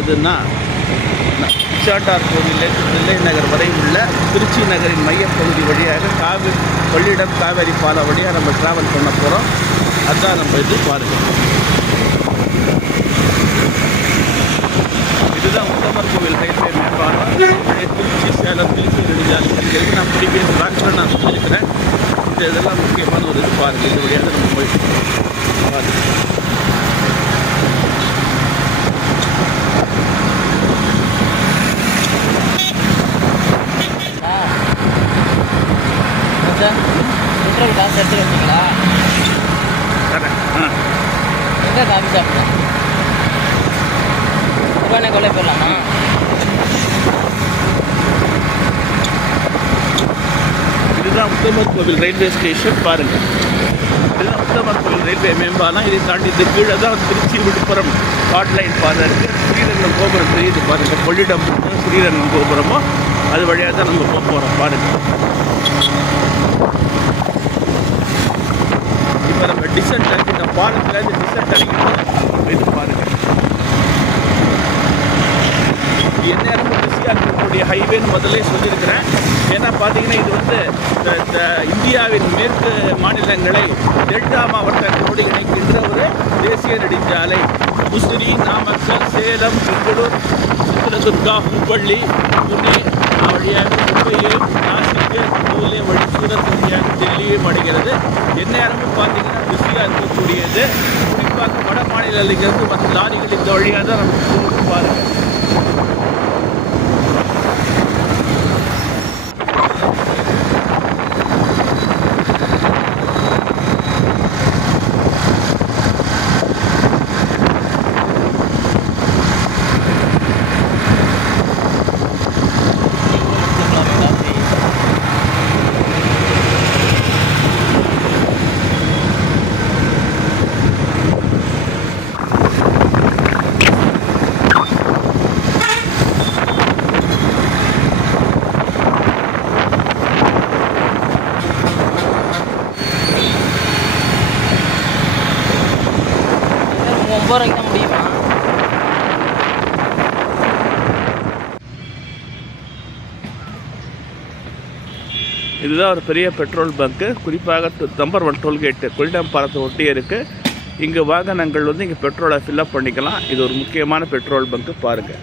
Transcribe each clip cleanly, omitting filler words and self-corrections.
எதுன்னா பிச்சாண்டார் கோவிலில் நெல்லை நகர் வரை உள்ள திருச்சி நகரின் மையப்பகுதி வழியாக கொள்ளிடம் காவேரி பாலம் வழியாக நம்ம ட்ராவல் பண்ண போகிறோம். அதுதான் நம்ம இது பாருங்கள். இதுதான் உத்தமர் கோவில் ரயில்வே மேம்பாலம். திருச்சி சேலம் திருச்சி நெடுஞ்சாலை நான் ப்ரீவியஸ் ட்ராக்டர் நான் சொல்லியிருக்கிறேன். இதெல்லாம் முக்கியமான ஒரு இது பாருங்கள். இது வழியாக நம்ம போயிட்டு பாருங்கள். பெட்ரோல் காசு எடுத்து வச்சிங்களா? எங்கே காஃபி சாப்பிடலாம்? ரூபாய் கொள்ளை போடலாமா? இதுதான் உத்தமர் கோவில் ரயில்வே ஸ்டேஷன் பாருங்கள். இதுதான் உத்தமர் கோவில் ரயில்வே மேம்பாலம். இதை தாண்டி இது கீழே தான் திருச்சி விழுப்புரம் ஹாட்லைன் பாதை இருக்குது. ஸ்ரீரங்கம் கோபுரம் தெரியுது பாருங்கள். கொள்ளிடம் ஸ்ரீரங்கம் கோபுரமோ அது வழியாக தான் நம்ம போக போகிறோம் பாருங்கள். இப்போ நம்ம டிசன்ட் இந்த பாலத்தில் டிசன்ட் அடிக்கிறது இது பாருங்கள். எந்நேரம் பிஸியாக இருக்கக்கூடிய ஹைவேன்னு முதல்ல சொல்லியிருக்கிறேன். ஏன்னா பார்த்தீங்கன்னா இது வந்து இந்த இந்தியாவின் மேற்கு மாநிலங்களை டெல்டா மாவட்டங்களோடு இணைக்கின்ற ஒரு தேசிய நெடுஞ்சாலை. முசிறி, நாமக்கல், சேலம், பெங்களூர், சித்திரதுர்கா, ஹுப்பள்ளி, புனே வழியாக மும்பையே, நாசிக்கு, பூலே வழி சூரத் வழியாக டெல்லியும் அடைகிறது. எந்நேரமும் பார்த்தீங்கன்னா பிஸியாக இருக்கக்கூடியது. குறிப்பாக வட மாநிலங்களுக்கு மற்ற லாரிகள் இந்த வழியாக தான் நம்ம பாருங்கள். முடியுமா? இதுதான் ஒரு பெரிய பெட்ரோல் பங்க்கு. குறிப்பாக நம்பர் 1 டோல்கேட்டு கொள்ளிடம் பாலத்தை ஒட்டியே இருக்குது. இங்கே வாகனங்கள் வந்து இங்கே பெட்ரோலை ஃபில்லப் பண்ணிக்கலாம். இது ஒரு முக்கியமான பெட்ரோல் பங்க்கு பாருங்கள்.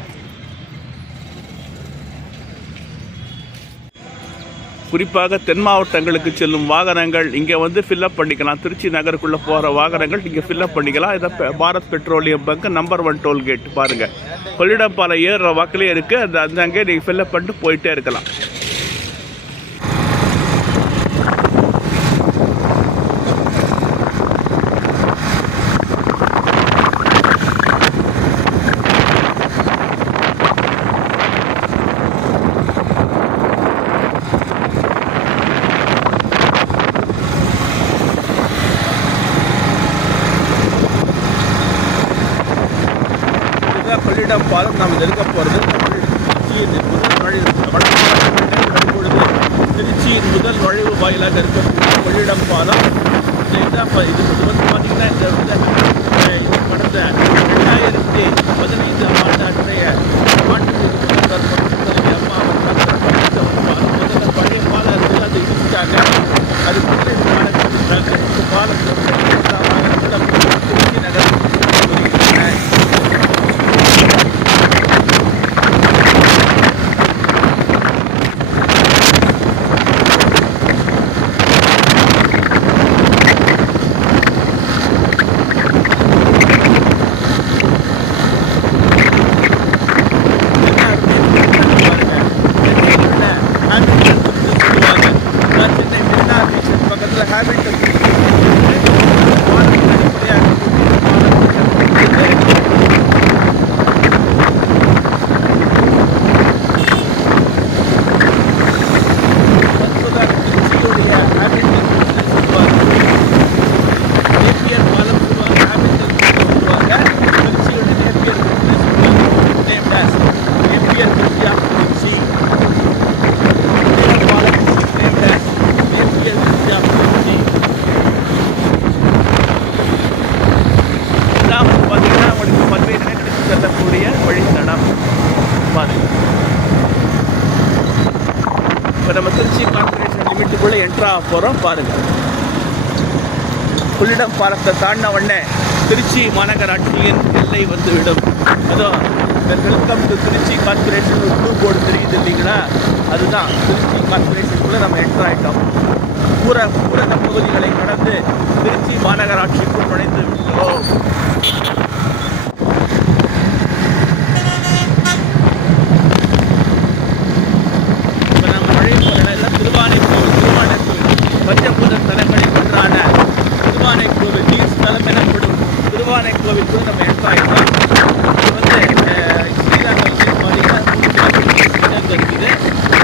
குறிப்பாக தென் மாவட்டங்களுக்கு செல்லும் வாகனங்கள் இங்கே வந்து ஃபில்லப் பண்ணிக்கலாம். திருச்சி நகருக்குள்ளே போகிற வாகனங்கள் இங்கே ஃபில்லப் பண்ணிக்கலாம். இதை Bharat petroleum bunk number 1 toll gate பாருங்கள். கொள்ளிடம் பாலம் ஏறுற வாக்கிலே இருக்குது. அந்த அங்கே நீங்கள் ஃபில்லப் பண்ணிட்டு போயிட்டே இருக்கலாம். கொள்ளிடம் பாலம் நாம் எடுக்க போகிறது திருச்சியின் முதல் நுழைவு வாயிலாக இருக்கக்கூடிய கொள்ளிடம் பாலம். இது வந்து பார்த்திங்கன்னா இந்த கடந்த 2015 அன்றைய அம்மா முதல்ல பழைய பாலம் இருக்குது. அது இடிச்சிட்டாங்க. அது பாலம் திருச்சி நகர் பக்கத்தில் ஹேபிட் என்ட்ரு ஆக போகிறோம் பாருங்கள். கொள்ளிடம் பாலத்தை தாண்டின உடனே திருச்சி மாநகராட்சியின் எல்லை வந்துவிடும். அதுவும் இந்த வெல்கம் டு திருச்சி கார்பரேஷன் ஒரு ப்ளூ போர்டு தெரியுது இல்லைங்களா, அதுதான் திருச்சி கார்பரேஷனுக்குள்ளே நம்ம என்ட்ரு ஆகிட்டோம். ஊரக பகுதிகளை கடந்து திருச்சி மாநகராட்சிக்குள் நுழைந்து விட்டோம். இப்போ நம்ம நுழையும் எல்லாம் திருவானைக்கோவில் பஞ்சபூத தலங்களில் ஒன்றான திருவானைக்கோவில் நீர் ஸ்தலம் எனப்படும் திருவானைக்கோவிலுக்கு நம்ம என்ட்ரு ஆகிட்டோம். இது வந்து ஸ்ரீரங்கம் பார்த்தீங்கன்னா 3 கிலோமீட்டர் இருக்குது.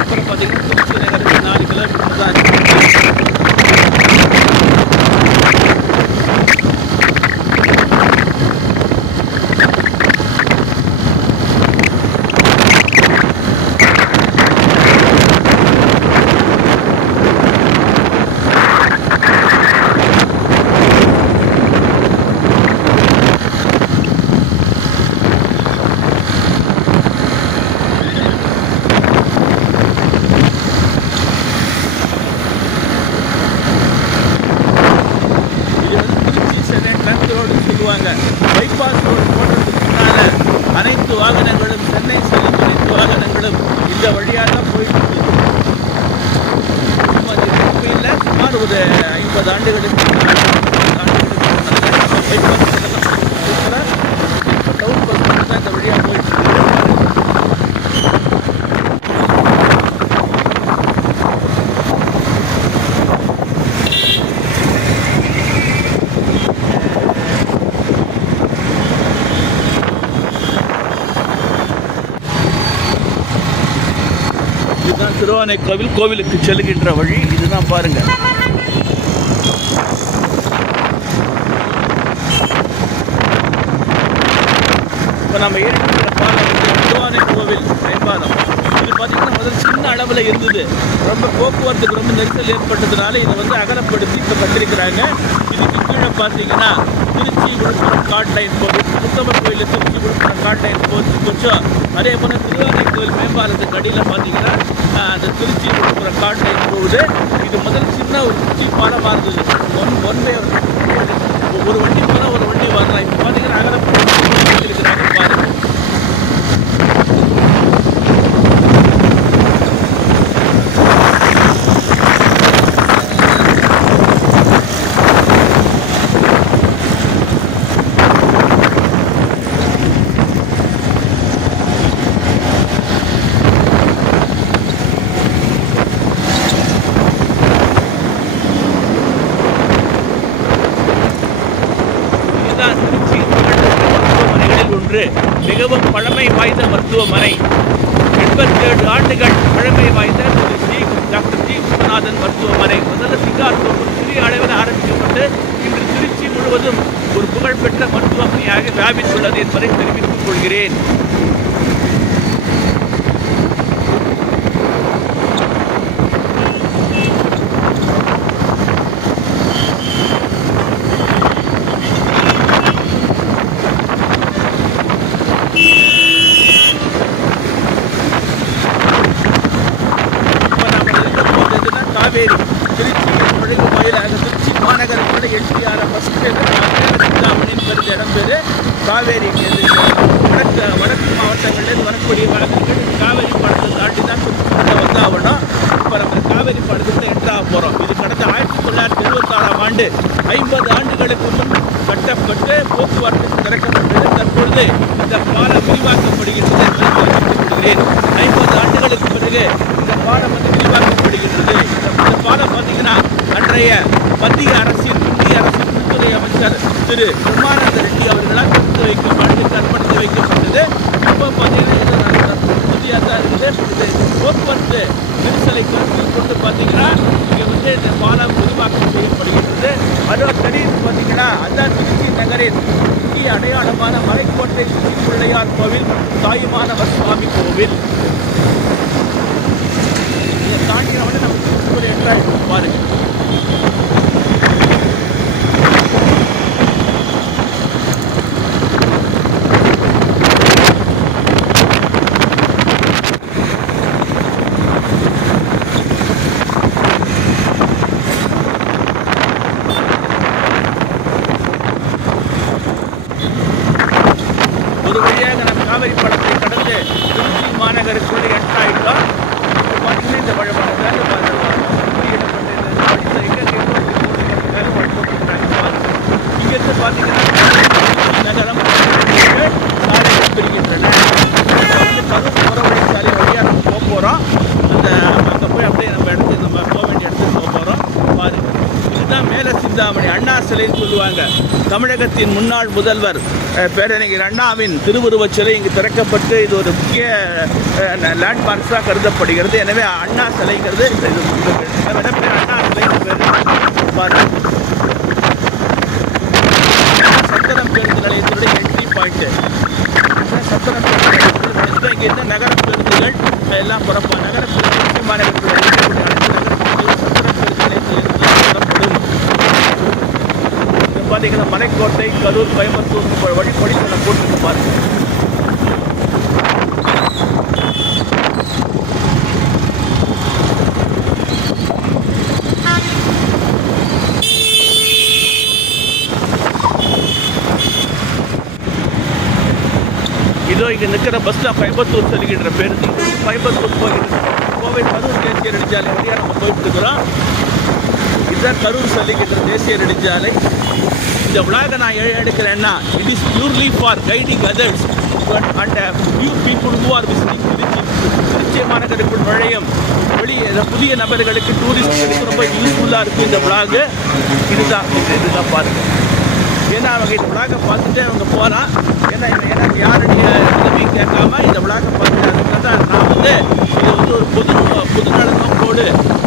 அப்புறம் பார்த்தீங்கன்னா திருச்சி நகருக்கு 4 கிலோமீட்டர் தான் இருக்குது. பைபாஸ் ரோடு போடுறதுக்கு முன்னால் அனைத்து வாகனங்களும் சென்னை செல்லும் அனைத்து வாகனங்களும் இந்த வழியாக தான் போயிட்டு இல்லை. சுமார் ஒரு 50 ஆண்டுகளுக்கு பைபாஸ் டவுன் பஸ் தான் இந்த வழியாக போயிட்டு இதுதான் திருவானைக்கோவில் கோவிலுக்கு செல்கின்ற வழி. இதுதான் பாருங்க. இப்போ நம்ம ஏறிக்கிற பாலம் திருவானைக்கோவில் மேம்பாலம். இது பார்த்தீங்கன்னா முதல்ல சின்ன அளவில் இருந்தது. ரொம்ப போக்குவரத்துக்கு ரொம்ப நெரிசல் ஏற்பட்டதுனால இதை வந்து அகலப்படுத்தி இப்போ கட்டிருக்கிறாங்க. இதுக்கு கீழே பார்த்தீங்கன்னா திருச்சி விழுப்புரம் காட் லைன் போகுது. உத்தமர் கோயிலில் திருச்சி விழுப்புரம் காட் லைன் போகுது கொஞ்சம். அதே போல் திருவானைக்கோவில் மேம்பாலத்துக்கு அடியில் பார்த்தீங்கன்னா அந்த திருச்சி விழுப்புரம் காட் லைன் போகுது. இது முதல்ல சின்ன ஒரு குச்சி பாலமாக இருந்தது. ஒன்வே ஒரு வண்டி போனால் ஒரு வண்டி வரலாம். இப்போ பார்த்தீங்கன்னா அகலப்படுத்தி இருக்கிறாங்க பாருங்கள். மிகவும் பழமை வாய்ந்த மருத்துவமனை. 87 ஆண்டுகள் பழமை வாய்ந்த ஸ்ரீ டாக்டர் ஜி விஸ்வநாதன் மருத்துவமனை. முதல்ல சிங்காரத்தூர் ஒரு சிறிய அளவில் ஆரம்பிக்கப்பட்டு இன்று திருச்சி முழுவதும் ஒரு புகழ்பெற்ற மருத்துவமனையாக வியாபித்துள்ளது என்பதை தெரிவித்துக் கொள்கிறேன். காவேரி திருச்சி நுழைவு வாயிலாக திருச்சி மாநகரத்தோட என்டிஆர் ஃபஸ்ட் சிந்தாமணின்னு பெருந்த இடம் பேர் காவேரி. வடக்கு மாவட்டங்கள்லேருந்து வரக்கூடிய வாகனங்கள் காவேரி பாலத்தை தாண்டி தான் திருச்சிக்குள்ளே வந்தாகணும். இப்போ நம்ம காவேரி பாலத்துக்கு என்ட்ரு ஆக போகிறோம். இது கடந்த 1976ஆம் ஆண்டு 50 ஆண்டுகளுக்கு முன் கட்டப்பட்டு போக்குவரத்து திறக்கப்பட்டது. தற்பொழுது இந்த பாலம் விரிவாக்கப்படுகின்றது என்பதை தெரிவித்துக் கொள்கிறேன். 50 ஆண்டுகளுக்கு பிறகு இந்த பாலம் வந்து விரிவாக்கப்படுகின்றது. இந்த பாலம் பார்த்தீங்கன்னா அன்றைய மத்திய அரசின் இந்திய அரசின் உள்துறை அமைச்சர் திரு பிரம்மானந்த ரெட்டி அவர்களால் அர்ப்பணித்து வைக்கப்பட்டது. இப்போ பார்த்தீங்கன்னா புதியாக தான் இருக்குது. போக்குவரத்து நெரிசலை கருத்தில் கொண்டு பார்த்தீங்கன்னா இங்கே வந்து இந்த பாலம் விரிவாக்கம் செய்யப்படுகின்றது. அதோடு பார்த்தீங்கன்னா அதான் திருச்சி நகரின் முக்கிய அடையாளமான மலைக்கோட்டை ஸ்ரீ பிள்ளையார் கோவில், தாயுமானவர் சுவாமி கோவில். இதை தாண்டினவொடனே நம்ம ஒரு என்ட்ராய் பாருங்கள். ஒரு வழியாக நம்ம காவிரி படத்தை கடந்து திருச்சி மாநகருக்குள்ளே எட்டாயிட்டோம். இப்போ பார்த்தீங்கன்னா இந்த இங்கிருந்து பார்த்தீங்கன்னா நகரம் சாலைகள் பிரிக்கின்றன. கரூர் புறவழி சாலை வழியாக நம்ம போக போகிறோம். அங்கே போய் அப்படியே நம்ம போக வேண்டிய இடத்துக்கு போக போகிறோம். பாருங்க, இதுதான் மேல சிந்தாமணி அண்ணா சிலைன்னு சொல்லுவாங்க. தமிழகத்தின் முன்னாள் முதல்வர் பேரறிஞர் அண்ணாவின் திருவுருவச் சிலை இங்கு திறக்கப்பட்டு இது ஒரு முக்கிய லேண்ட்மார்க்ஸாக கருதப்படுகிறது. எனவே அண்ணா சிலைங்கிறது பேர் அண்ணா சிலை பாருங்க. சத்திரம் பேருந்து நிலையத்தினுடைய என்ட்ரி பாயிண்ட்டு. சத்திரம் பேருந்து நிலையத்தில் இங்கே நகர பேருந்துகள் எல்லாம் புறப்பாக நகர பேருந்து மாநகரத்தில் சத்திரம் பேருந்து நிலையத்தில் புறப்படும். பார்த்தீங்கன்னா மலைக்கோட்டை, கரூர், கோயம்புத்தூர் வழித்தட போட்டு பாருங்க. இதோ இங்கே நிற்கிற பஸ்ஸில் கோயம்புத்தூர் செல்கின்ற பேருந்து கோயம்புத்தூர் போகிறது. கோவை கரூர் தேசிய நெடுஞ்சாலை வழியாக நம்ம போயிட்டு இருக்கிறோம். இதுதான் கரூர் செல்கின்ற தேசிய நெடுஞ்சாலை. இந்த விழாவை நான் எடுக்கிறேன்னா it is purely for guiding others and new people who are visiting Trichy மாநகருக்குள் நுழையும் புதிய நபர்களுக்கு டூரிஸ்டுகளுக்கு ரொம்ப யூஸ்ஃபுல்லாக இருக்கும் இந்த விழாகு. இதுதான் பாருங்கள். ஏன்னா அவங்க இந்த விழாவை பார்த்துட்டு அவங்க போகலாம். ஏன்னா யாருடைய உதவி கேட்காம இந்த விழாவை பார்த்துட்டு அதுக்காக நான் இது ஒரு பொது நல நோக்கோடு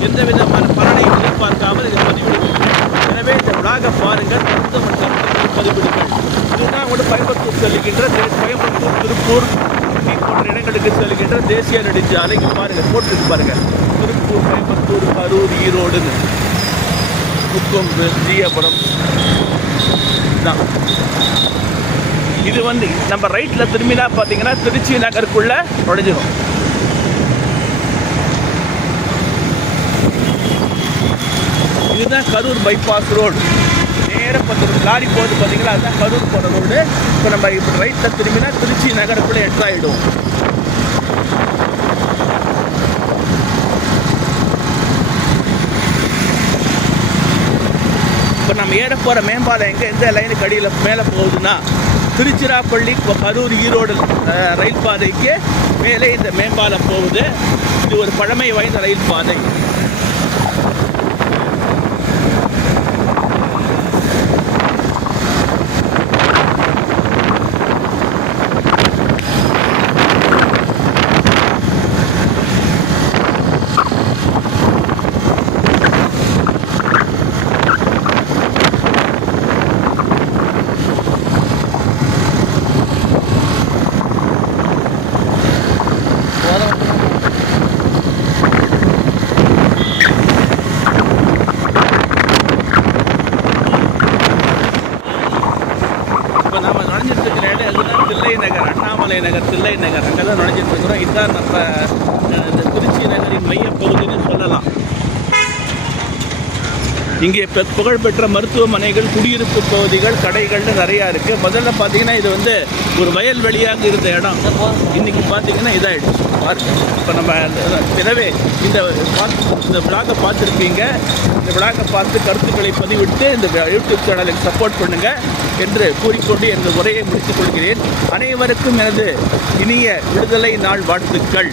எந்த விதமான பலனையும் எதிர்பார்க்காமல் இதை பதிவிடுகிறேன். எனவே இந்த விழாவை பாருங்கள், பதிவிடுங்கள். இதுதான் கூட கோயம்புத்தூர் செல்கின்ற கோயம்புத்தூர், திருப்பூர் போன்ற இடங்களுக்கு செல்கின்ற தேசிய நெடுஞ்சாலை. பாருங்கள், போட்டுருக்கு பாருங்கள். திருப்பூர், கோயம்புத்தூர், கரூர், ஈரோடுன்னு முக்கொம்பு, ஜீயபுரம் தான். இது நம்ம ரைட்டில் திரும்பினா பார்த்தீங்கன்னா திருச்சி நகருக்குள்ளே நுழைஞ்சிடும். இதுதான் கரூர் பைபாஸ் ரோடு. நேராக 10 லாரி போகுது பார்த்தீங்களா, அதுதான் கரூர் போகிற ரோடு. இப்போ நம்ம இப்படி ரைட்டில் திரும்பினா திருச்சி நகருக்குள்ளே என்ட்ரு ஆகிடும். இப்போ நம்ம ஏற போகிற மேம்பாலம் எந்த லைனுக்கு அடியில் மேலே போகுதுன்னா திருச்சிராப்பள்ளி, கரூர், ஈரோடு ரயில் பாதைக்கு மேலே இந்த மேம்பாலம் போகுது. இது ஒரு பழமை வாய்ந்த ரயில் பாதை. அண்ணாமலை நகர், தில்லை நகர், அங்கே தான் நுழைஞ்சிட்டு இருக்கிறோம். இதுதான் நம்ம இந்த திருச்சி நகரின் மையப்பகுதின்னு சொல்லலாம். இங்கே புகழ்பெற்ற மருத்துவமனைகள், குடியிருப்பு பகுதிகள், கடைகள்னு நிறையா இருக்குது. முதல்ல பார்த்தீங்கன்னா இது ஒரு வயல்வெளியாக இருந்த இடம். இன்றைக்கி பார்த்தீங்கன்னா இதாகிடுச்சு பாருங்க. இப்போ நம்ம எனவே இந்த விழாவை பார்த்துருக்கீங்க. இந்த விழாவை பார்த்து கருத்துக்களை பதிவிட்டு இந்த யூடியூப் சேனலுக்கு சப்போர்ட் பண்ணுங்கள் என்று கூறிக்கொண்டு எனது உரையை முடித்துக் கொள்கிறேன். அனைவருக்கும் எனது இனிய விடுதலை நாள் வாழ்த்துக்கள்.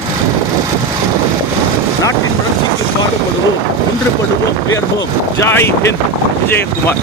நாட்டின் வளர்ச்சிக்கு பாடுபடுவோம், ஒன்றுபடுவோம், உயர்வோம். ஜாய் ஹிந்த். விஜயகுமார்.